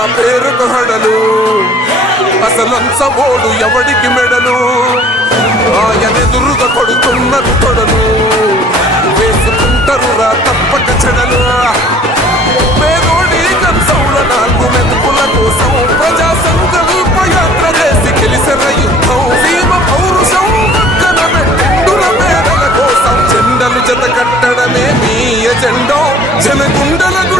నా ఆ పేరుకు హడలు అసలంచబోడు ఎవడికి మెడలు? ఆయనెదురుగా కొడుతున్నారు కొడలు వేసుకుంటారు రా తప్పక చెడలు. పేదోడి కంచౌల నాలుగు మెతుకుల కోసం ప్రజా సంకల్ప యాత్ర చేసి గెలిసిన యుద్ధం సీమ పౌరుషం పక్కన పెట్టిండుల పేదల కోసం జెండలు జత కట్టడమే మీ ఎజెండో. జనగుండల గుడి